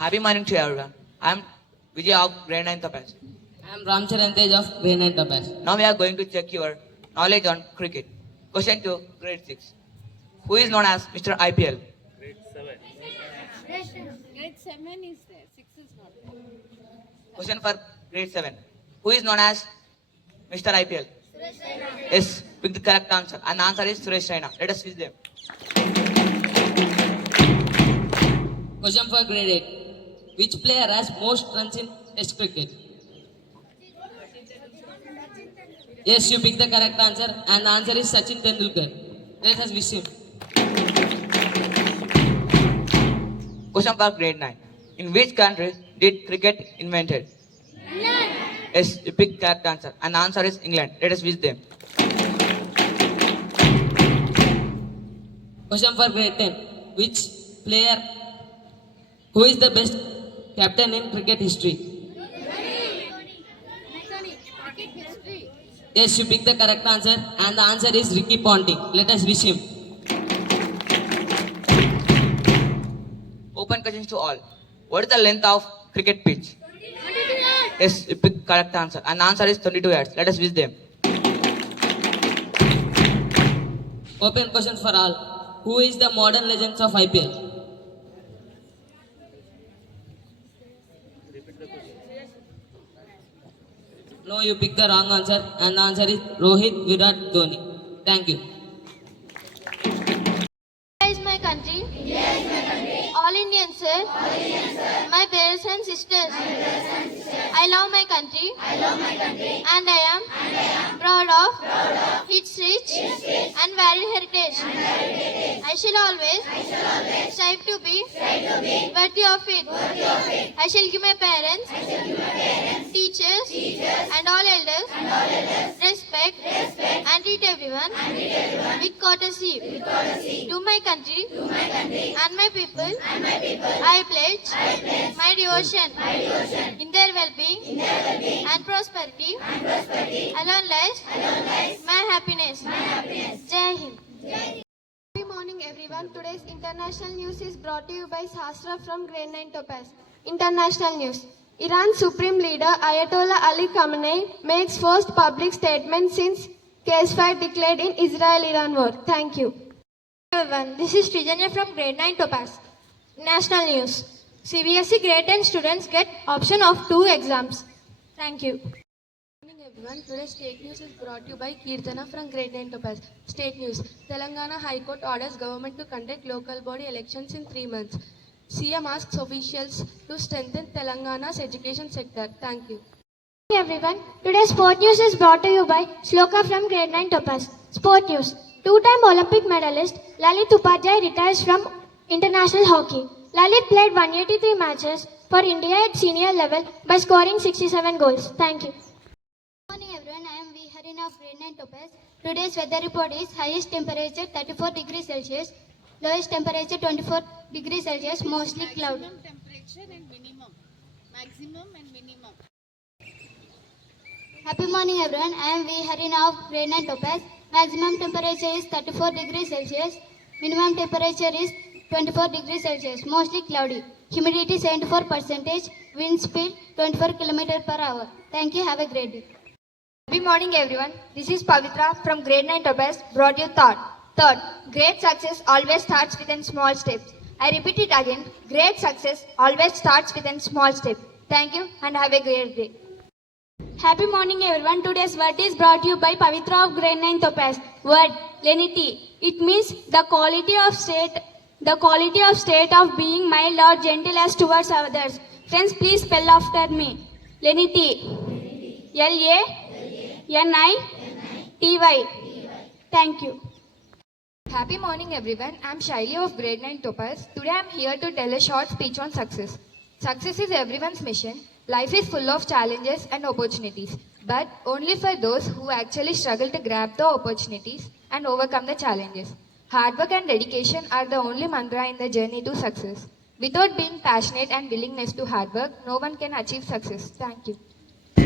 Happy morning to everyone. I am Vijay of GRADE-IX Topaz. I am Ramcharan Tej of GRADE-IX Topaz. Now we are going to check your knowledge on cricket. Question 2, grade 6. Who is known as Mr. IPL? Grade 7 is there, 6 is not there. Question for grade 7. Who is known as Mr. IPL? Yes, pick the correct answer. And the answer is Suresh Raina. Let us visit them. Question for grade 8. Which player has most runs in Test cricket? Yes, you pick the correct answer, and the answer is Sachin Tendulkar. Let us wish him. Question for grade 9. In which country did cricket invented? England. Yes, you pick the correct answer. And the answer is England. Let us visit them. Question for grade 10. Which player, who is the best captain in cricket history? Yes, you pick the correct answer, and the answer is Ricky Ponting. Let us wish him. Open questions to all. What is the length of cricket pitch? 22 yards. Yes, you pick correct answer. And the answer is 22 yards. Let us visit them. Open question for all. Who is the modern legends of IPL? No, you picked the wrong answer, and the answer is Rohit Virat Dhoni. Thank you. India is my country. India is my country. All Indians, sir. All Indians, sir. My parents and sisters. My brothers and sisters. I love my country. I love my country. And I am proud of its rich and varied heritage. I shall always strive to be worthy of it. I shall give my parents, teachers, and all elders respect and treat everyone with courtesy. To my country and my people, I pledge my devotion in their well-being and prosperity, alone lies my happiness. Jai Hind. Good morning everyone. Today's international news is brought to you by Sastra from GRADE-IX Topaz. International news. Iran's supreme leader Ayatollah Ali Khamenei makes first public statement since ceasefire declared in Israel-Iran war. Thank you. Everyone, this is Srijanya from GRADE-IX Topaz. National news. CBSE grade 10 students get option of 2 exams. Thank you. Good morning everyone. Today's state news is brought to you by Kirtana from GRADE-IX Topaz. State news. Telangana High Court orders government to conduct local body elections in 3 months. CM asks officials to strengthen Telangana's education sector. Thank you. Good morning everyone. Today's sport news is brought to you by Shloka from GRADE-IX Topaz. Sport news. 2-time Olympic medalist Lalit Upadhyay retires from international hockey. Lalit played 183 matches for India at senior level by scoring 67 goals. Thank you. Good morning everyone, I am V. Harin of GRADE-IX Topaz. Today's weather report is highest temperature 34 degrees Celsius, lowest temperature 24 degrees Celsius, mostly cloudy. Maximum temperature and minimum. Maximum and minimum. Happy morning everyone, I am V. Harin of GRADE-IX Topaz. Maximum temperature is 34 degrees Celsius, minimum temperature is 24 degrees Celsius, mostly cloudy. Humidity 74%, wind speed 24 km per hour. Thank you, have a great day. Good morning everyone. This is Pavitra from GRADE-IX Topaz. Brought you thought. Third, great success always starts within small steps. I repeat it again. Great success always starts within small steps. Thank you and have a great day. Happy morning everyone. Today's word is brought to you by Pavitra of GRADE-IX Topaz. Word, lenity. It means the quality of state of being mild or gentle as towards others. Friends, please spell after me. Lenity. L-A-N-I-T-Y. Thank you. Happy morning everyone. I am Shaili of GRADE-IX Topaz. Today I am here to tell a short speech on success. Success is everyone's mission. Life is full of challenges and opportunities, but only for those who actually struggle to grab the opportunities and overcome the challenges. Hard work and dedication are the only mantra in the journey to success. Without being passionate and willingness to hard work, no one can achieve success. Thank you.